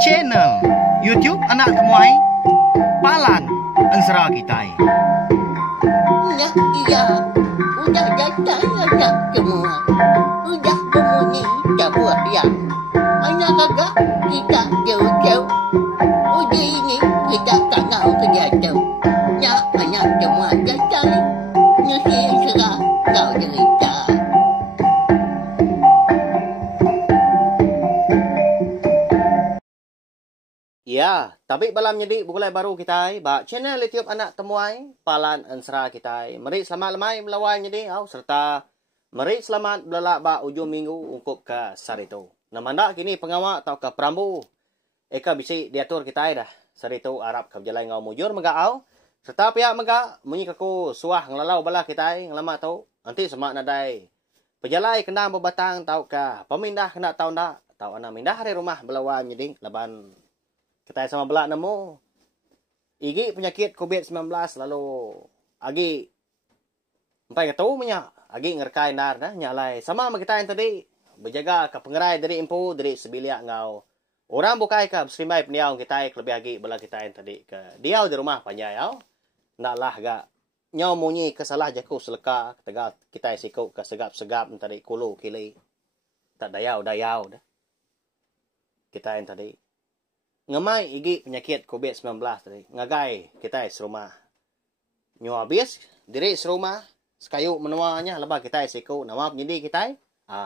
channel YouTube Anak Temuai Palan Ensera Kitai. Nah, iya, udah datang anak semua. Udah berbunyi tabur yang anak kakak kita jauh-jauh. Uji ini kita tak mau kerja jauh. Ya, anak semua datang. Nusi serah kau cerita. Ya, tapi balam jadi bukulai baru kita ba channel YouTube Anak Temuai Palan Ensera kita. Mari selamat lemai melawan jadi serta mari selamat belala ba ujung minggu ungkup ke sarito. Namanda kini pengawak atau ke perambu. Eka bisi diatur kita dah. Sarito Arab ke jalan ngau mujur megau. Serta pihak mega munyi kaku suah ngelalau bala kita ngelama tau. Nanti semak nadai. Pejalai kendang berbatang tau ke pemindah kena tau ndak. Tau anak mindah hari rumah belawan jadi laban kita sama belak nemu igi penyakit COVID-19 lalu agi sampai ketemu punya agi ngerkai nar dah nyalai sama sama kita yang tadi berjaga ke pengerai dari impu dari sebiliak ngau orang bukai ke serimai peniau kita lebih agi bela kita yang tadi ke diau di rumah panjai au naklah gak nyau munyi kesalah jaku seleka ketegal kita sikuk ke segap-segap tadi kulu kili tak dayau dah kita yang tadi ngemai igi penyakit COVID-19 tadi. Ngagai kita serumah. Nyo habis diri serumah sekayu menuanya lebah kita siku nama penyedi kita.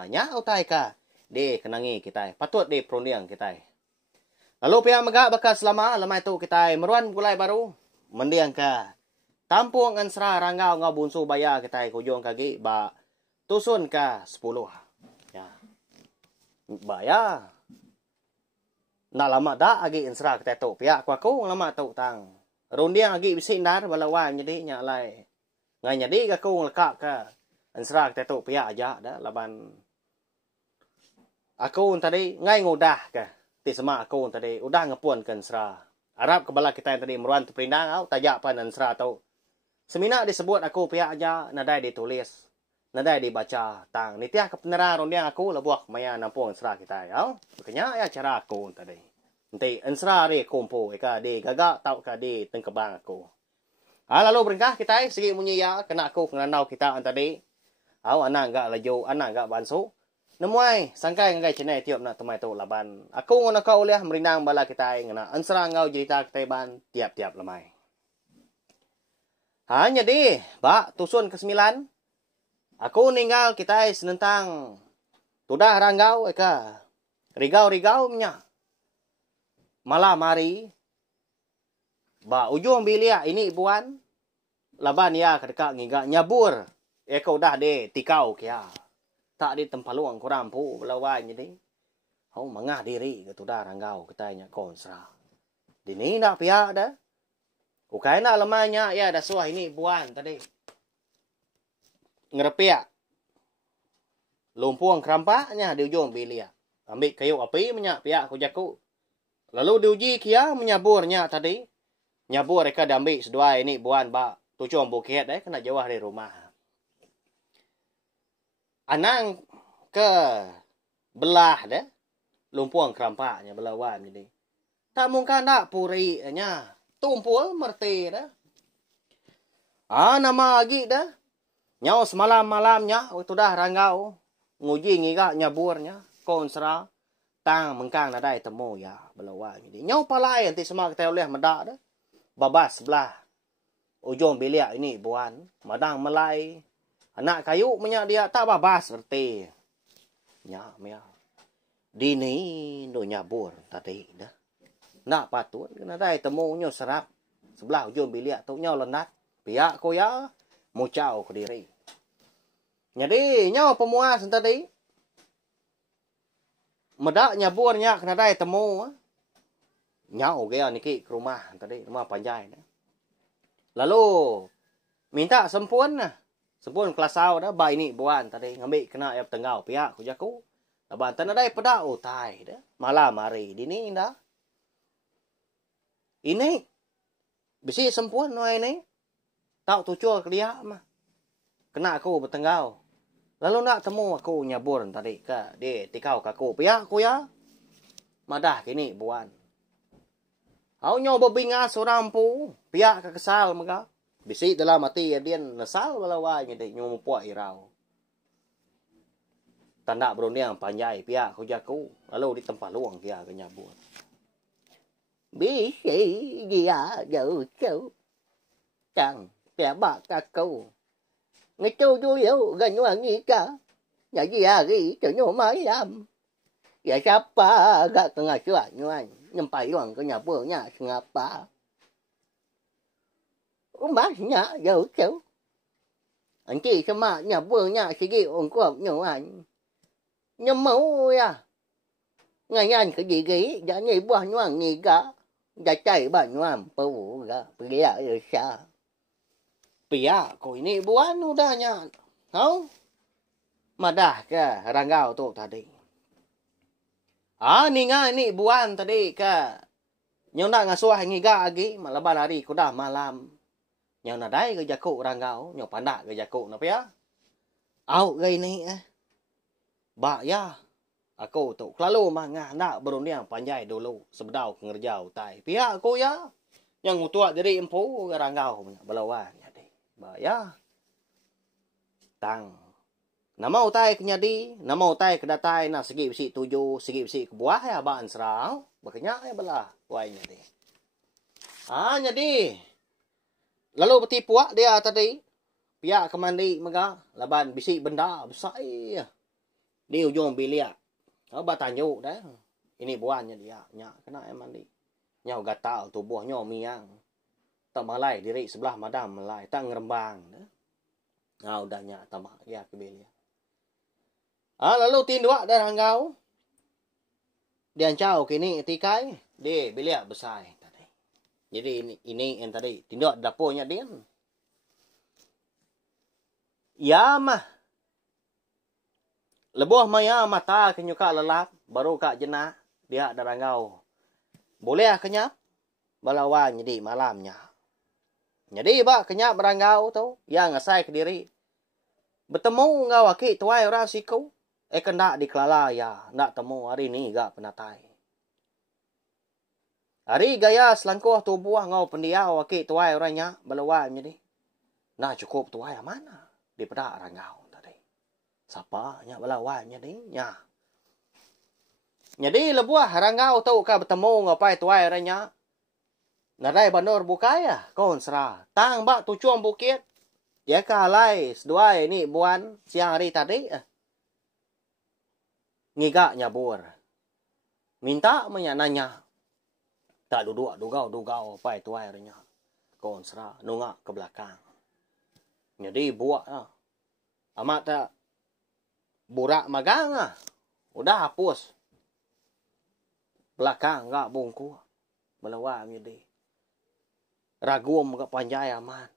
Nya utai ka. De kenangi kita. Patut de perunding kita. Lalu pihak megak bakal selama lemai tu kita meruan gulai baru mendiang ka. Tampung Ensera Ranggau ngau bunsu bayar kita kujung kaki ba tusun ka 10. Ya. Bayar nak lama dah agi Ensera kita tu pihak aku lama tu tang rundiang agi bisi nar balawan jadi nya lai ngai jadi aku lekak ke Ensera kita tu pihak aja dah laban aku tadi ngai ngudah ke ti sama aku tadi udah ngepun ke Ensera Arab kebala kita yang tadi meruan tu perindang au tajak pan Ensera tu semina disebut aku pihak aja nadai ditulis nadai dibaca tang nitiah kebenaran rundiang aku lebuak maya nampung Ensera kita ya makanya ya cara aku tadi nanti Ensera re kompo eka de gagak tau ka de tengkebang aku lalu beringkah kita segi munyi ya kena aku nganau kita tadi au anak enggak laju anak enggak bansu nemuai sangkai ngai channel tiap nak temai tu laban aku ngono ka oleh merinang bala kita ngana Ensera ngau cerita kita ban tiap-tiap lemai hanya di ba tusun ke-9 aku ninggal kita senentang tudah ranggau eka rigau-rigau nya malam hari ba ujung bilia ini buan laban ya kedeka ngiga nyabur eka udah de tikau kia tak di tempaluang kurang pu belawan jadi au mangah diri ke tudah ranggau katanya konsra dini nak pihak dah ukai nak lemahnya ya dah suah ini buan tadi ngerepiak lumpuang kerampaknya di ujung bilia ambil kayu api menyak pihak kujaku lalu diuji kia menyaburnya tadi nyabur mereka diambil sedua ini buan ba tujuan bukit kena jauh dari rumah anang ke belah dah lumpuang kerampaknya belawan jadi tak mungkin nak puri nya tumpul merti dah nama lagi dah nyau semalam-malamnya waktu dah ranggau nguji ngiga nyaburnya konsra tang mengkang nadai temu ya belawan jadi nyau palai nanti semua kita oleh medak dah babas sebelah ujung bilik ini buan madang melai anak kayu menyak dia tak babas erti nya mea dini do nyabur tadi dah nak patut nadai temu nyo serap sebelah ujung bilik tu nyau lenat pihak ko ya mucau ke diri. Jadi, nyawa pemuas tadi. Medak nyaburnya kena dai temu. Nyau gaya niki ke rumah tadi, rumah panjai. Lalu, minta sempun. Sempun kelasau dah, ba ini buan tadi. Ngambil kena ya tengau pihak kujaku. Laban tanah dai pedak utai dah. Malam hari, dini dah. Ini, bisi sempun no ini. Tak tucul ke dia mah. Kena aku bertenggau. Lalu nak temu aku nyabur tadi ke dia tikau ke aku. Pihak aku ya. Madah kini buan. Au nyo babinga seorang pu. Pihak kesal maga. Bisi dalam hati dia nasal balawanya deh nyo mupuak irau. Tanda berunding panjai pihak hujaku. Lalu di tempat luang dia kenyabut. Bisi dia jauh jauh. Chẳng pihak bak kaku. Ngay châu chú yếu gần như nghi cả. Nhà gì ghi cho nhau máy làm. Dạ sắp gạt cái ngày xưa như anh. Nhưng phải bằng cái nhà vườn nhà ngập bà. Ông bác nhà dấu cháu. Anh chị sao mà nhà vườn nhà sẽ ghi ổn của nhau anh. Nhưng mẫu à. Ngày anh cái gì ghi. Dạ nhị bữa như anh nghi cả. Dạ chạy bà như anh bố gà. Bây giờ ở xa. Pihak kau ini buan udahnya. Tahu? Madah ke ranggau tu tadi. Ni nga ni buan tadi ke. Nyo nak ngasuh ngiga lagi malaban hari kuda malam. Nyo na dai ke jaku ranggau, nyo pandak ke jaku na pia. Au gai ni Ba ya. Aku tu selalu mangah nak berunding panjai dulu sebedau ngerjau tai. Pihak aku ya. Yang mutua dari empu ke ranggau belawan. Ba ya. Tang. Namau tai kenyadi, namau tai kedatai na segi besi tuju, segi besi kebuah ya baan serau. Bakanya ya belah wai nyadi. Nyadi. Lalu beti puak dia tadi. Pihak kemandi mega laban bisi benda besar. Di ujung bilik. Ba tanjuk dah. Ini buahnya dia. Nya kena mandi. Nyau gatal tubuhnya miang. Tak malai diri sebelah madam malai tak ngerembang udahnya tamak ya kebeli. Lalu tindua dah ranggau diancau kini tikai di bilik besar tadi. Jadi ini yang tadi tindua dapurnya dia. Ya mah lebuh maya mata kenyuka lelap baru kak jenah dia ada ranggau. Boleh kenyap balawan jadi malamnya. Jadi ba kenyap meranggau tu yang ngasai ke diri. Bertemu ngau aki tuai orang siku. Kena dikelala ya. Nak temu hari ni gak penatai. Hari gaya selangkuh tubuh ngau pendiau aki tuai orangnya. Belawan jadi. Nah cukup tuai mana? Di pedak ranggau tadi. Siapa nya belawan jadi? Nya. Jadi lebuah ranggau tu ka bertemu ngau pai tuai orangnya. Nadai banor bukaya kon serah. Tang bak tujuan bukit. Ya kalai sedua ini buan siang hari tadi. Ngiga nyabur. Minta nanya. Tak duduk-dugau pai tuai renya. Kon serah nungak ke belakang. Jadi buat amat tak burak magang udah hapus. Belakang enggak bungku. Melawam jadi. Ragum ke panjai aman.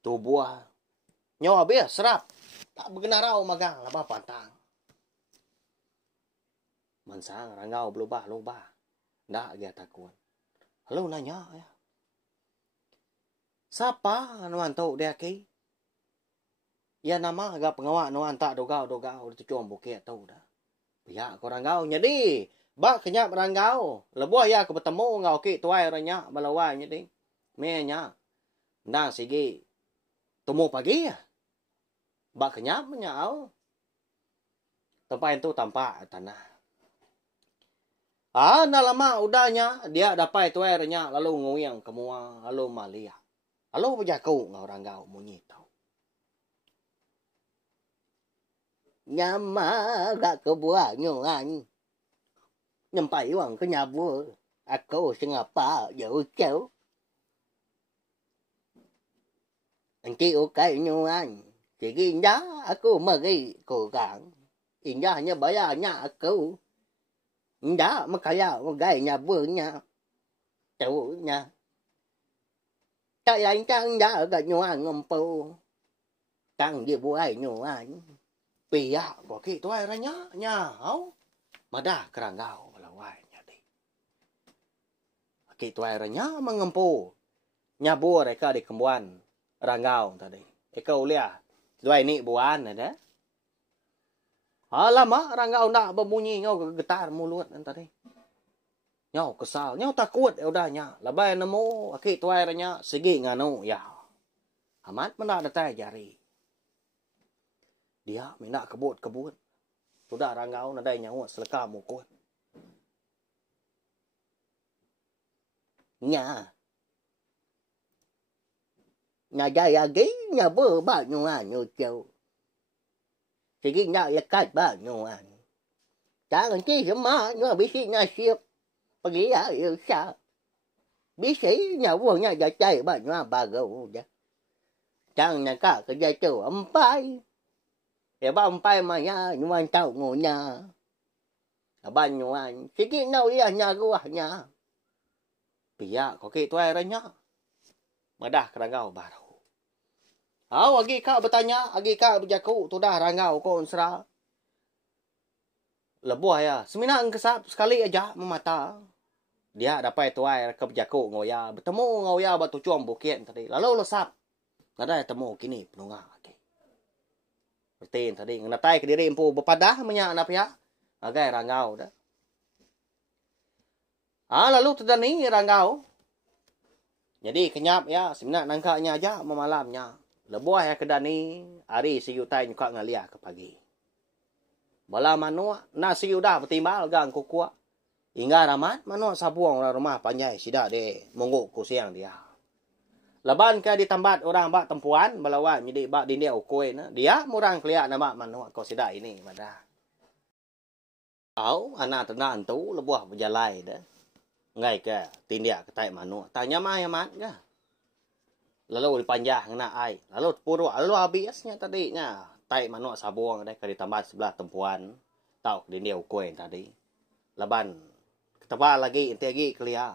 Tubuh. Nyawa habis serap. Tak bergenarau magang. Lapa pantang. Mansang ranggau berubah-ubah. Ndak dia takut. Lalu nanya ya. Siapa nuan tahu dia ki? Ya nama agak pengawak nuan tak dogau. Itu cuma bukit tahu dah. Ya kau ranggau jadi. Bak kenyap ranggau. Lebuah ya aku bertemu ngau ki tuai orangnya balawan jadi. Menya. Nang sigi. Temu pagi ya. Bak kenyap menyau. Tempat itu tampak tanah. Nah lama udahnya dia dapat tuai orangnya lalu nguyang kemua lalu malia. Lalu berjaku ngau ranggau munyi tahu. Nyama gak kebuah nyuan. Nyampai uang ke nyabur. Aku sengapa jauh jauh. Anh okay nyuan. Chỉ indah aku mari cố gắng. Indahnya bayarnya aku. Indah makanya magai nyaburnya. Tahunya. Tak lain tang dah agak nyuan ngempau. Tang dia buai nyuan. Pihak có khi tuai ranya nya hau. Madah kerangau balawai nyadi. Ki tuai ranya mengempu. Nyabur eka di kembuan rangau tadi. Eka ulia. Dua ini buan ada. Lama ranggau nak berbunyi ngau getar mulut tadi. Nyau kesal, nyau takut ya udahnya. Labai nemu aki tuai ranya segi nganu ya. Amat mana datai jari. Dia mina kebut. Sudah ranggau nadai nyawa seleka mukut. Nya. Nya jaya gi nya bơ ba nyu châu. Segi nya lekat ba nyu an. Jangan chi sama nyu bisi nya siap. Pergi ya sa. Bisi nya buang nya jacai ba nyu ba gau ja. Jangan nya ka ke jacau empai. Ya ba empai ma ya nyu an tau ngo nya. Ba nyu an. Segi nau ya nya gua nya. Pia có cái tuai ra nya. Madah kerangau baru. Agi ka bertanya, agi ka berjaku, tu dah rangau ko unsra. Lebuah ya, seminang kesap sekali aja memata. Dia dapat tuai ke berjaku ngoya, bertemu ngoya batu cuam bukit tadi. Lalu lesap. Nada temu kini penunga. Bertin tadi nganatai ke diri empu berpadah menyak anak ya. Agai rangau dah. Lalu terdani rangau. Jadi kenyap ya, sebenarnya nangkanya aja memalamnya. Lebuah ya kedani, hari siyutai nyuka ngalia ke pagi. Bala manua, na siyu dah bertimbal gang kukua. Hingga ramat, manua sabuang rumah panjai sida de monggo ku siang dia. Leban ke ditambat orang bak tempuan, balawan jadi bak dindia ukoi na. Dia murang keliak nama manua ko sida ini madah. Anak tenang tu lebuah berjalai dah. Ngai ke tindia ke tai manu tanya mah ya mat ka lalu dipanjang na ai lalu puru lalu habisnya tadinya tai manu sabuang deh ke ditambah sebelah tempuan tau di dia ukoi tadi laban ketebal lagi inti lagi kelia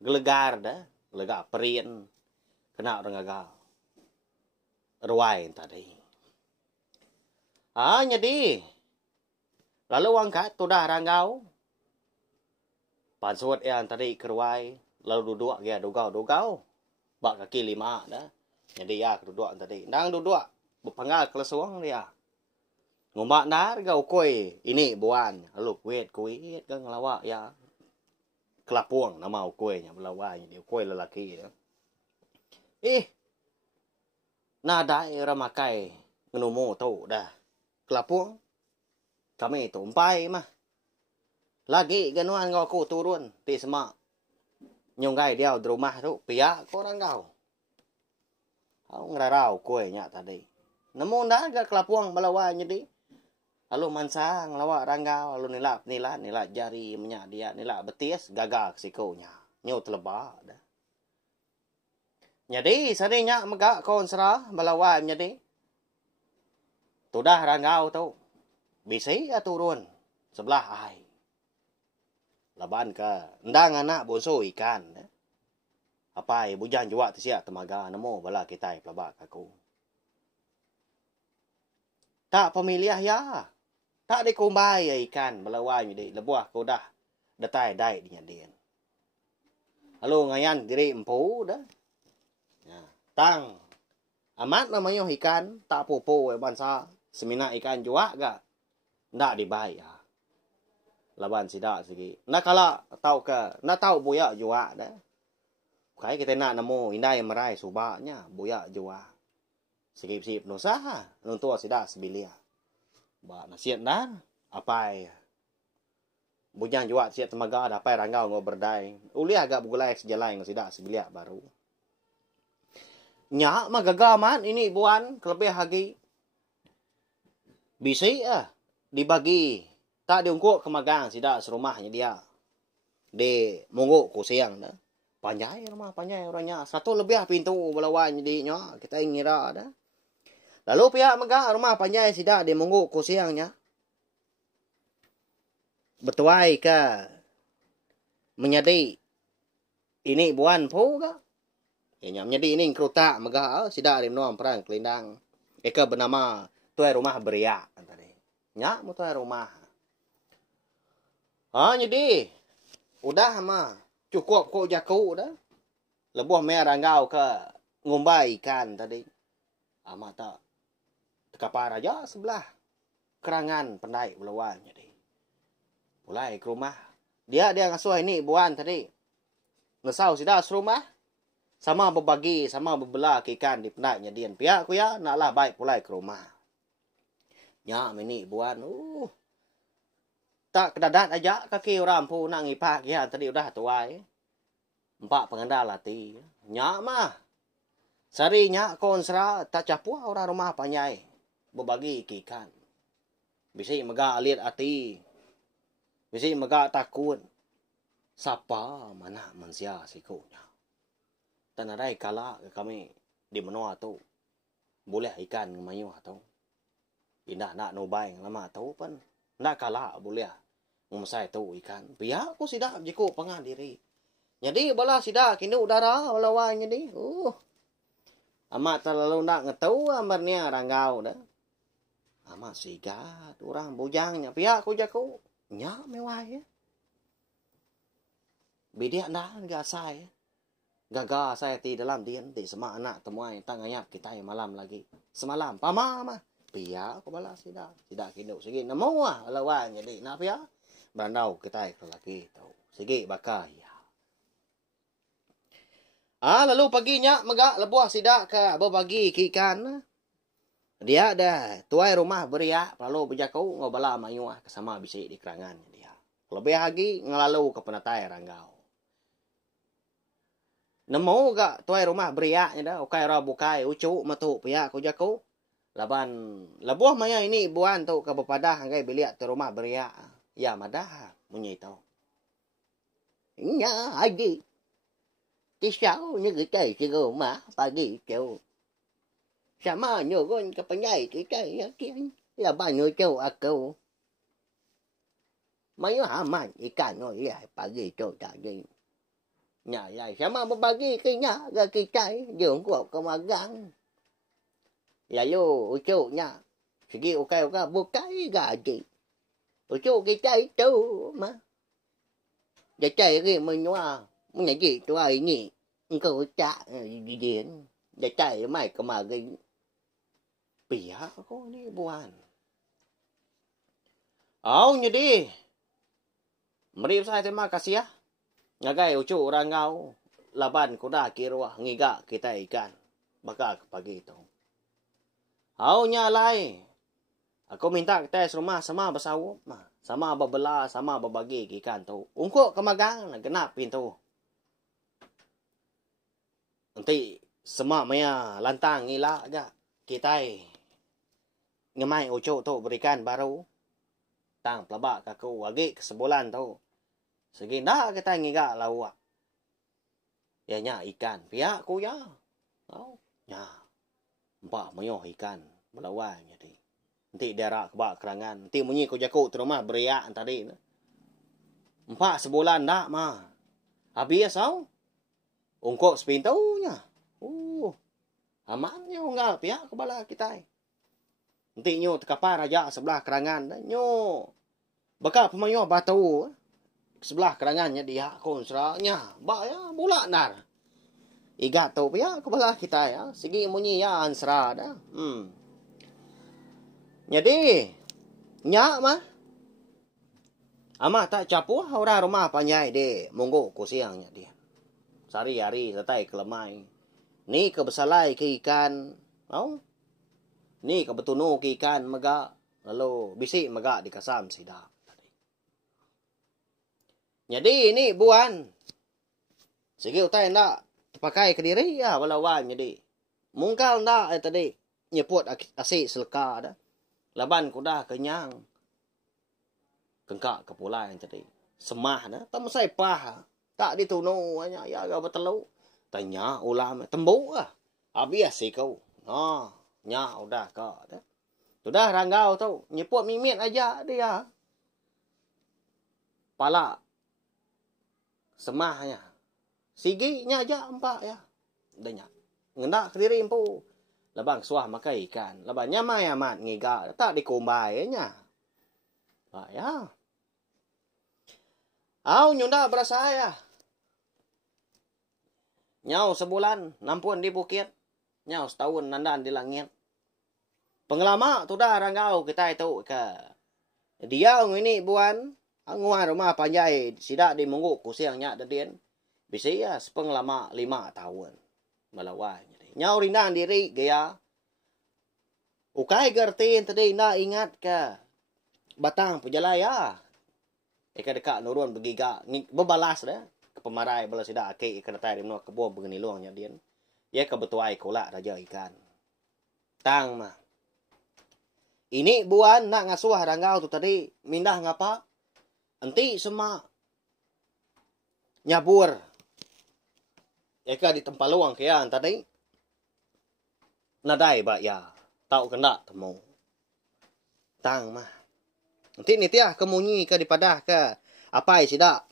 gelegar dah gelegar perien kena orang gagal ruai tadi jadi lalu angkat tu dah ranggau pansut yang tadi keruai lalu duduk dia dugau bak kaki 5 dah jadi ya duduk tadi ndang duduk berpanggal kelasuang dia ngombak nar gau koi ini buan lalu kuit kan ngelawak ya kelapuang nama kuenya belawai dia koi lelaki ya nada era makai ngenomo tu dah kelapuang kami tu umpai mah lagi ganuan ngau ku turun ti semak nyonggai dia di rumah tu pia ko orang kau ngerarau kue nya tadi nemu dah ga kelapuang melawan jadi lalu mansa ngelawak ranggau lalu nilap jari menyak dia nilap betis gagal sikonya nyu telebak dah jadi sarinya megak kon serah melawan jadi tu dah ranggau tu bisi ya turun sebelah ai laban ka ndang anak bonso ikan apa bujan jua tisia temaga nemu bala kita pelabak aku tak pemiliah ya tak dikumbai ya ikan balawan jadi lebuah ko dah datai dai di nyadien lalu ngayan diri empu dah ya tang amat namanya ikan tak popo bansa semina ikan jua ga ndak dibayar laban sida segi nak kala tau ke nak tau boya jua dah kai kita nak nemu indai merai subanya boya jua segi no sah nuntua sida sebilia ba nasiat dah apai bujang jua siat temaga dah apai ranggau ngo berdai uli agak bugulai sejalai ngo sida sebilia baru nya mah gagaman ini buan kelebih lagi bisi dibagi tak diungkuk ke magang sida serumahnya dia de monggo ku siang dah panjai rumah panjai orangnya satu lebih pintu belawan jadi nya kita ngira dah lalu pihak magang rumah panjai sida de monggo ku siangnya bertuai ke menyadi ini buan pu ga nya menyadi ini kerutak maga sida de nom perang kelindang eka bernama tuai rumah beria tadi nya mu tuai rumah jadi udah mah cukup kok jaku dah lebuh merah ranggau ke ngumbai ikan tadi mata tekapar aja sebelah kerangan pandai melawan jadi. Mulai ke rumah. Dia ngasuh ini buan tadi. Ngesau sida serumah. Sama berbagi, sama berbelah ikan di pendaknya dia. Pihak ku ya, naklah baik pulai ke rumah. Nya ini buan. Tak kedadat aja kaki orang pun nak ngipak ya tadi udah tuai. Empat pengandal hati. Nya mah. Sarinya konsra tak capua orang rumah panyai. Berbagi ikan. Bisa megak alir hati. Bisa megak takut. Siapa mana manusia sikunya. Dan ada kala kami di menua tu. Boleh ikan ngemayu atau. Indah nak nubay lama tu pun. Nak kala boleh. Ngumasay tu ikan. Biar aku sidak jiko pengan diri. Jadi bala sidak kini udara lawan jadi. Amat terlalu nak ngetau amarnya ranggau dah. Amat sigat orang bujangnya. Biar aku jago. Nya mewah ya. Bidia dah enggak saya. Gagal saya di dalam dian di sama anak temuai tangayap kita yang malam lagi. Semalam pama Pia aku balas tidak kiduk sige namo lawan jadi nak pia berandau kita lagi tahu sige bakal ya. Lalu paginya megak lebuah sidak ke berbagi ikan. Dia dah tuai rumah beriak lalu berjakau ngobala mayuah kesama bisik di kerangan dia. Lebih lagi ngelalu ke penatai ranggau. Nemu gak tuai rumah beriaknya dah. Ukai rabukai ucu matu pihak ku jaku. Laban lebuah maya ini buan tu ke bepadah ngai biliak tu rumah beriak. Ya madah munyi tau. Nya adik. Tisau ni kita si rumah pagi kau. Sama nyogon ke penyai kita yakin. Ya banyak kau aku. Mayu aman ikan no ya pagi tu tadi. Nya ya sama berbagi kenya ke kita jeung ku ke magang. Ya yo ucuknya. Segi ukai-ukai bukai gaji. Ucuk kita itu mah. Dia cari menua. Mengaji tu hari ni. Engkau tak didian. Dia cari mai kemarin. Pihak aku ni buan. Jadi. Mari saya terima kasih ya. Ngagai ucu orang ngau. Laban kuda kirwah ngiga kita ikan. Baka pagi itu. Nyalai. Aku minta kita rumah sama bersawup. Sama berbela, sama berbagi ikan tu. Ungkuk kemagang genap pintu. Nanti semua maya lantang ngila aja. Kita ngemai ucu tu berikan baru. Tang pelabak kaku lagi kesebulan tu. Segi dah kita ngiga lawak. Ya nya ikan. Pihak ku ya. Nya. Empat mayoh ikan. Melawan jadi. Nanti daerah kebak kerangan. Nanti munyi ku jaku tu rumah beriak tadi. Empat sebulan dah mah. Habis tau. Ungkuk sepintunya. Amannya unggal. Pihak kebala kita. Nanti nyo tekapar raja sebelah kerangan. Nyo. Bakal pemayoh batu. Sebelah kerangannya dia konsranya. Ba ya bulat nar. Iga tu pia kepala kita ya. Segi munyi ya ansra dah. Jadi nya mah. Ama tak capu orang rumah panyai de monggo ku siangnya dia. Sari-hari setai kelemai. Ni kebesalai ke ikan. Ni kebetunu ke ikan mega. Lalu bisik mega dikasam sidap. Jadi ini buan. Sige utai ndak terpakai ke diri ya walawan jadi. Mungkal ndak tadi nyeput asik selka dah. Laban kuda kenyang. Kengkak kepulai tadi. Semah dah tam sai pah. Tak ditunu nya ya ga betelu. Tanya ulam tembu ah. Habis sih kau. Nya udah kau dah. Sudah ranggau tu nyeput mimit aja dia. Pala semahnya. Siginya aja empat ya. Danya. Ngendak kediri empu. Labang suah makai ikan. Labangnya mai amat ngiga. Tak dikumbai nya. Ya. Nyunda berasa ya. Nyau sebulan. Nampun di bukit. Nyau setahun nandan di langit. Pengelama tu dah ranggau kita itu ke. Dia ini buan nguan rumah panjai sidak di munggu kusiangnya dadien. Bisa ya sepengelama 5 tahun. Melawai. Nyau rindang diri gaya. Ukai gertiin tadi na ingat ke. Batang pujalaya. Ika dekat nurun begiga. Berbalas dah. Pemarai bala sidak ake ikan datai di menua kebun begini luangnya dia. Ya kebetuai kolak raja ikan. Tang mah. Ini buan nak ngasuh ranggau tu tadi mindah ngapa? Enti semak nyabur. Eka di tempat luang kian tadi. Nadai ba ya. Tau kena temu. Tang mah. Nanti ni tiah kemunyi ke dipadah ke. Apa sidak?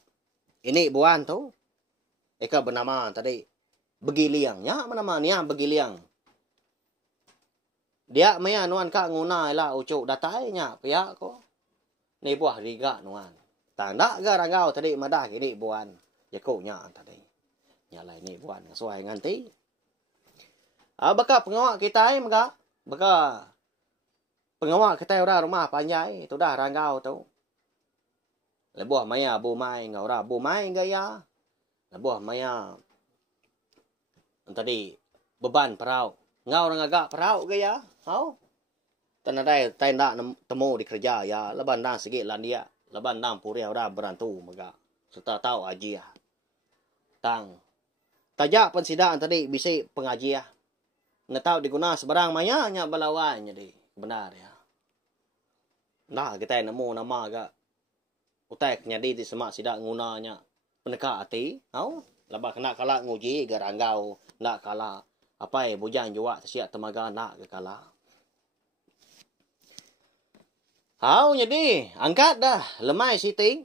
Ini buan tu. Eka bernama tadi. Begiliang. Ya mana ni Begiliang. Dia maya nuan ka nguna lah ucuk datainya pihak ko. Ni buah riga nuan. Tanda ga ranggau tadi madah kini buan. Ya ko nya tadi. Nya lai ni buan ngasuai nganti. Baka pengawak kita ai mga. Baka pengawak kita ora rumah panjai tu dah ranggau tu. Lebuah maya bu mai ngau bu mai gaya. Lebuah maya tadi beban perau. Ngau orang agak perau gaya. Hau. Tanadai tenda temu di kerja ya. Leban dan sikit lah dia. Leban dan puri ora berantu maga. Serta tahu aji ya. Tang. Tajak pensidaan tadi bisa pengaji ya. Ngetau diguna sebarang maya nya balawan jadi. Benar ya. Nah kita nemu nama agak. Utek nyadi di semak sidak ngunanya. Peneka hati. Hau. Lepas kena kalah nguji garanggau. Nak kalah. Apa bujang jua tersiap temaga nak ke kalah. Hau jadi angkat dah lemai siti.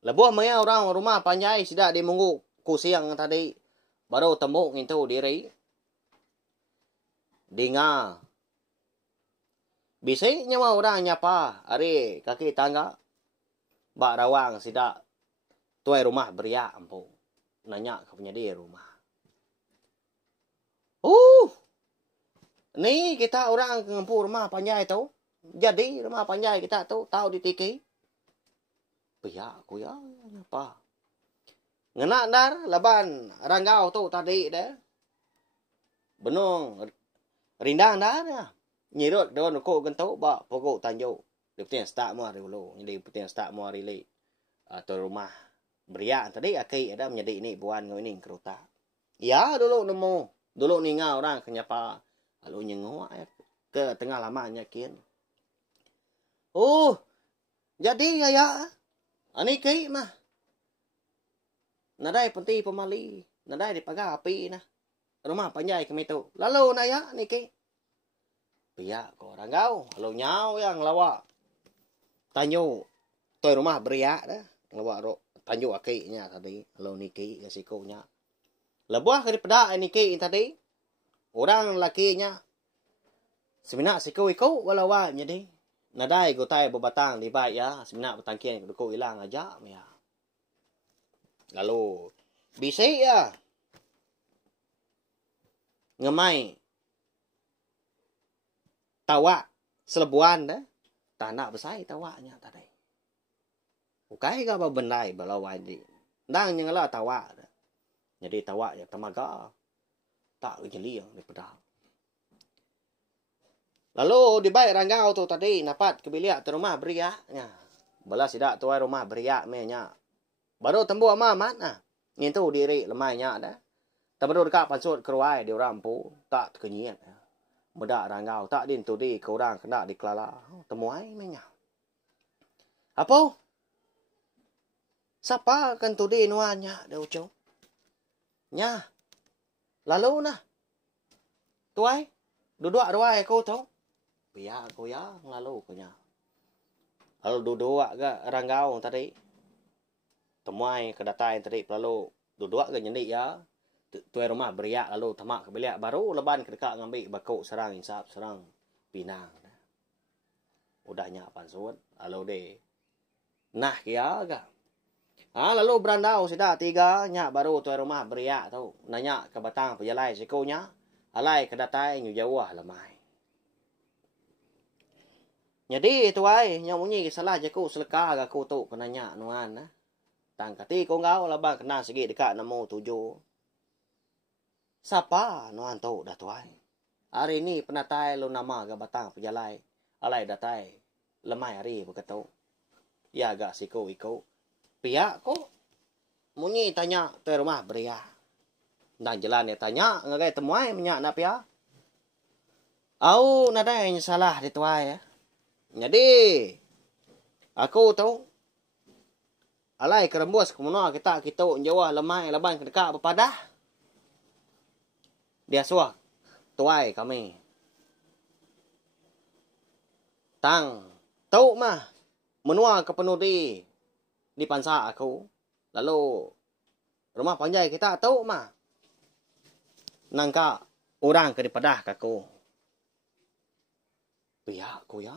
Lebuah maya orang rumah panjai sidak di munggu kusiang tadi baru temu itu diri. Dinga. Bisa nyawa orang nyapa hari kaki tangga. Bak rawang sidak tuai rumah beriak ampu. Nanya ke punya dia rumah. Ni kita orang ngempu rumah panjai tu. Jadi rumah panjai kita tu tahu ditiki. Pihak aku ya apa? Ngena dar laban ranggau tu tadi dah. Benung rindang dah ya. Nyirut don ko gentau ba pokok tanjau. Di putih start mu hari dulu. Jadi putih start mu hari le. Tu rumah beriak tadi akai ada menjadi ini buan ngau ini keruta. Ya dulu nemu. Dulu ni ngau orang kenyapa. Lalu nyengu ke tengah lamanya kian. Jadi ya. Ani kai mah. Nadai penti pemali. Nadai di pagar api nah. Rumah panjai kami tu. Lalu na ya ni kai. Pihak ko orang kau. Lalu nyau yang lawak. Tanyo. Toi rumah beriak dah. Lawak ro. Tanyo akinya tadi. Lalu ni kai kasikonya. Lebuah ke daripada ni kai tadi. Orang lakinya sebenak sikau-ikau walawan jadi. Nadai gotai berbatang di baik ya. Sebenak bertangkian kedukau hilang aja ya. Lalu bisa ya. Ngemai tawa selebuan dah. Tak nak besai tawanya tadi. Bukai ke apa benai balawan di. Dang nyengala tawa dah. Jadi tawa yang temaga. Tak jeliang daripada. Lalu di baik ranggau tu tadi dapat kebiliak tu rumah beriaknya. Balas tidak tuai rumah beriak menya. Baru tembu amat nah. Ngintu diri lemainya dah. Tabaru dekat pansut keruai di rampu tak kenyiat. Muda ranggau tak din tu di kurang kena dikelala. Temuai menya. Apa? Siapa kan tu di nuanya dah ucap. Nya. Lalu nah. Tuai. Duduk ruai aku tu. Biar aku ya. Lalu aku nya. Lalu duduk ke ranggau tadi. Temuai kedatai tadi. Lalu duduk ke nyendik ya. Tuai rumah beriak. Lalu temak ke biliak. Baru leban ke dekat ngambil bakuk serang insap. Serang pinang. Udahnya pansut. Lalu deh. Nah kia ke. Lalu berandau sudah 3 nya baru tuan rumah beriak tu. Nanya ke batang pejalai sikunya. Alai kedatai nyu jauh lemai. Jadi tuai nya munyi salah jaku seleka ga ku tu kenanya nuan na. Tang kati ko ngau labang kena segi dekat namo tujuh. Sapa nuan tu dah tuai. Hari ni penatai lo nama ga batang pejalai. Alai datai lemai hari berkata. Ya ga siku iko. Pihak ko munyi tanya tu rumah beria. Dan jalan dia tanya ngagai temuai menyak na pihak. Au nadai salah di tuai ya. Jadi aku tahu alai kerembus kemuno kita Jawa lemai laban dekat berpadah. Dia suah tuai kami. Tang tahu mah menua ke penuh di pansa aku. Lalu rumah panjai kita tahu mah nangka orang ke di padah aku. Pihak aku ya.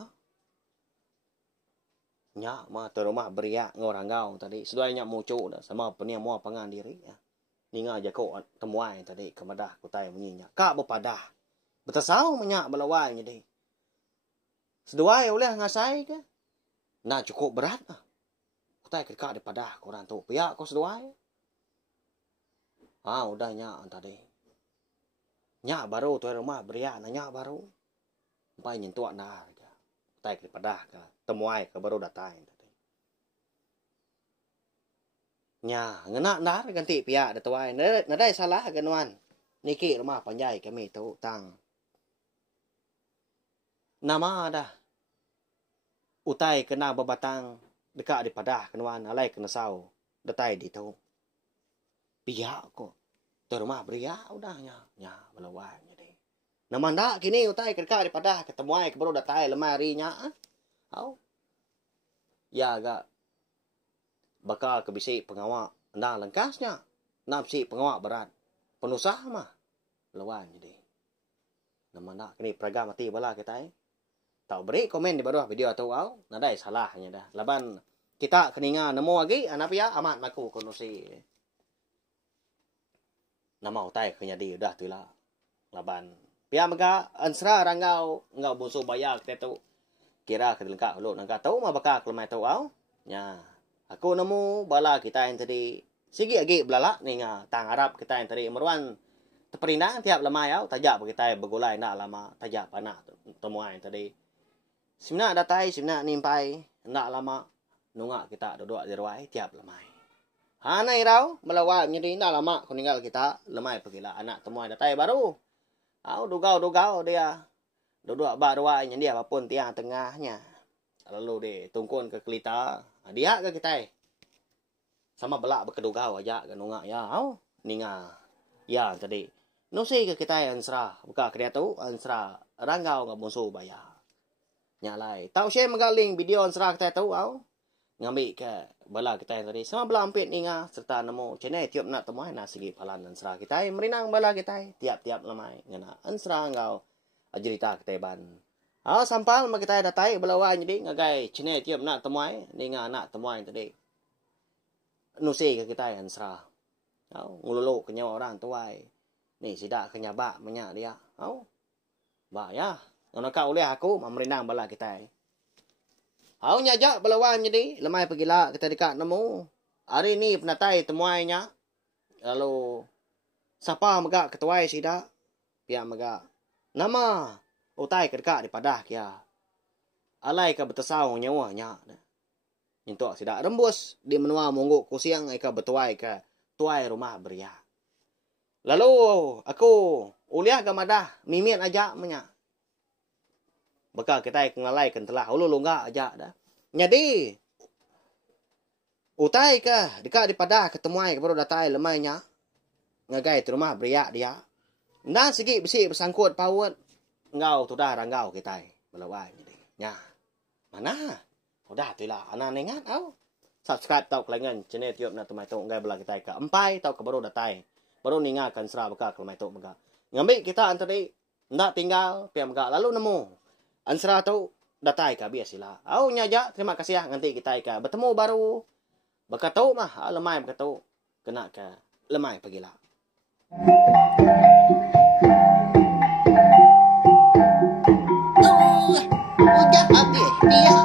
Nya mah tu rumah beria ngorang gau tadi. Seduanya mucu dah sama penia mua pangan diri ya. Ninga jako temuai tadi kemadah kutai menyinya. Kak berpadah. Betasau menyak belawai jadi. Seduai oleh ngasai ke? Nah cukup berat ah. Kutai kekak di padah kurang tu. Pihak kau seduai. Ah udah nyak tadi. Nyak baru tu rumah beria nyak baru. Sampai nyentuak dah. Kutai di padah ke. Temuai ke baru datang tadi. Nya, ngena nar ganti pihak da tuai. Nadai salah ganuan. Niki rumah panjai kami tu tang. Nama dah. Utai kena babatang dekat di padah ganuan alai kena sau. Datai di tu. Pihak ko. Tu rumah beria udah nya belawai jadi. Nama ndak kini utai dekat di padah ketemuai ke baru datai lemari nya. Au. Ya agak bakal kebisi pengawak nah lengkasnya. Nak bisi pengawak berat. Penusah mah. Lawan jadi. Nama nak kini peragam mati bala kita tahu beri komen di bawah video tu au. Nadai salahnya dah. Laban kita keninga nemu lagi anak ya amat maku konusi. Nama utai kenyadi udah tu lah. Laban pia mega ansra rangau ngau busu bayar kita tu. Kira ke lengkap lu nangka tahu mah bakal kelemai tahu au nya aku nemu bala kita yang tadi sigi agi belala ni nga tang harap kita yang tadi meruan terperindang tiap lemai au tajak kita bergulai nak lama tajak panak temuan tadi simna datai simna nimpai nak lama nungak kita duduk di ruai tiap lemai hanai rau melawat menjadi nak lama kuninggal kita lemai pergilah anak temuan datai baru au dugau dia duduk bak ruainya dia apapun tiang tengahnya. Lalu dia tungkun ke kelita. Dia ke kita. Sama belak berkedugau aja ke nungak ya. Au. Ninga. Ya tadi. Nusi ke kita ansra. Buka ke dia tu. Ansra. Ranggau ke musuh bayar. Nyalai. Tahu saya menggaling video ansra kita tu. Au. Ngambil ke bala kita yang tadi. Sama bela ampit ninga. Serta nemu. Cina tiap nak temuai. Nak segi palan ansra kita. Merinang bala kita. Tiap-tiap lemai. Ngana ansra ngau. Cerita keteban. Sampal mak kita datai belawan jadi ngagai cine tiap nak temuai dengan anak temuai tadi. Nusi ke kita yang serah. Ngululu ke nyawa orang tuai. Ni sidak ke nyabak menyak dia. Ba ya. Ngono ka oleh aku memerindang bala kita. Nyajak belawan jadi lemai pergilah kita dekat nemu. Hari ni penatai temuainya. Lalu siapa megak ketuai sidak? Pihak megak. Nama utai kedekak di padah kia. Alai ka betasau nyawanya. Nyentuk sidak rembus di menua monggok kusiang ika betuai ka tuai rumah beria. Lalu aku uliah ke madah mimit aja menya. Bakal kita ngalai kan telah ulu lunga aja dah. Jadi utai ka dekat di padah ketemuai ke baru datai lemainya. Ngagai tu rumah beria dia. Nah segi besi bersangkut pawat ngau tu dah ranggau kita belawai jadi nya mana udah tu lah anak nengat au subscribe tau kelengan channel tiup na tumai tu ngai bela kita ka empai tau ke baru datai baru ningakan serah beka kelemai tu mega ngambil kita antari ndak tinggal pia mega lalu nemu ansra tu datai ka biasila au nyaja terima kasih ya nganti kita ka bertemu baru beka tau mah lemai beka tau kena ke lemai pergilah. Udah habis. dia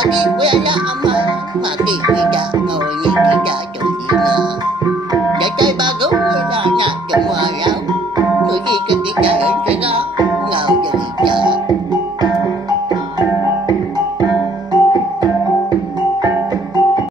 adik wala aman mati tidak ngồi tidak terima Datai baru là nak semua yang Người đi trên đi chạy ở đó ngào giờ